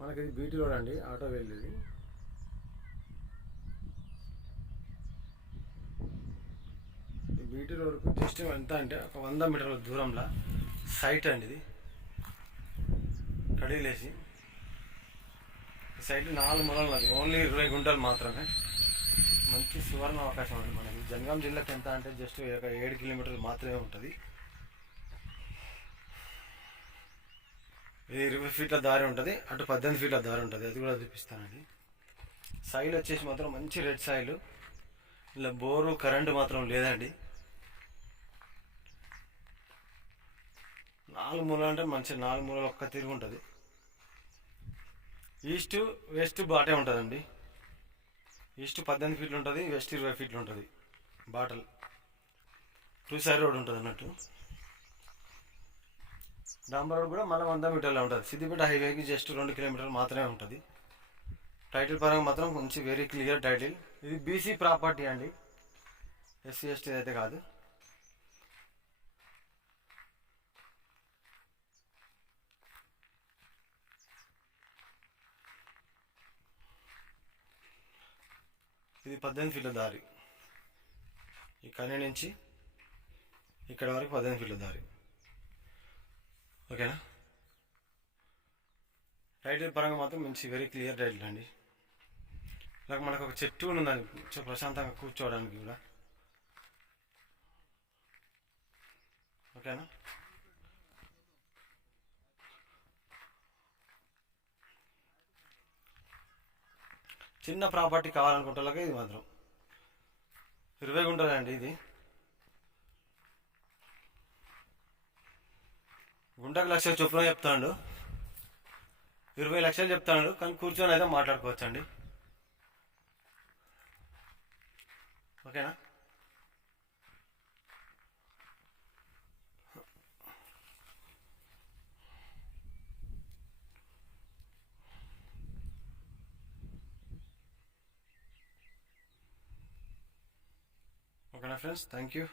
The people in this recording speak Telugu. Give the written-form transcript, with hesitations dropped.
మనకి ఇది బీటీ రోడ్ అండి, ఆటో వెళ్ళేది. ఈ బీటీ రోడ్కు జస్ట్ ఎంత అంటే ఒక 100 మీటర్ల దూరంలో సైట్ అండి. ఇది కడిలేసి ఈ సైట్ 4 మూలలు, అది ఓన్లీ 20 గుంటలు మాత్రమే. మంచి సువర్ణ అవకాశం ఉంది మనకి. జనగాం జిల్లాకి ఎంత అంటే జస్ట్ ఒక 7 కిలోమీటర్లు మాత్రమే ఉంటుంది. ఇది 20 ఫీట్ల దారి ఉంటుంది, అటు 18 ఫీట్ల దారి ఉంటుంది. అది కూడా చూపిస్తానండి. సాయిల్ వచ్చేసి మాత్రం మంచి రెడ్ సాయిల్. ఇలా బోరు కరెంటు మాత్రం లేదండి. 4 మూలలు అంటే మంచి 4 మూలలు ఒక్క తిరుగు ఉంటుంది. ఈస్ట్ వెస్ట్ బాటే ఉంటుందండి. ఈస్ట్ 18 ఫీట్లు ఉంటుంది, వెస్ట్ 20 ఫీట్లు ఉంటుంది. బాటల్ 2 సైడ్ రోడ్ ఉంటుంది అన్నట్టు. డాంబర్ రోడ్ కూడా మళ్ళీ 100 మీటర్లో ఉంటుంది. సిద్దిపేట హైవేకి జస్ట్ 2 కిలోమీటర్లు మాత్రమే ఉంటుంది. టైటిల్ పరంగా మాత్రం మంచి వెరీ క్లియర్ టైటిల్. ఇది బీసీ ప్రాపర్టీ అండి, ఎస్సీ ఎస్టీ అయితే కాదు. ఇది 18 ఫీట్ల దారి. ఈ కన్య నుంచి ఇక్కడ వరకు 18 ఫీట్ల దారి. ఓకేనా? టైటిల్ పరంగా మాత్రం మంచి వెరీ క్లియర్ టైటిల్ అండి. ఇలా మనకు ఒక చెట్టు ఉందండి, ప్రశాంతంగా కూర్చోవడానికి కూడా. ఓకేనా? చిన్న ప్రాపర్టీ కావాలనుకుంటే ఇది మాత్రం 20 గుంటలు అండి. ఇది గుంటకు 1 లక్షల చొప్పున చెప్తాడు, 20 లక్షలు చెప్తాడు. కానీ కూర్చొని అయితే మాట్లాడుకోవచ్చు అండి. ఓకేనా? ఓకేనా ఫ్రెండ్స్, థ్యాంక్ యూ.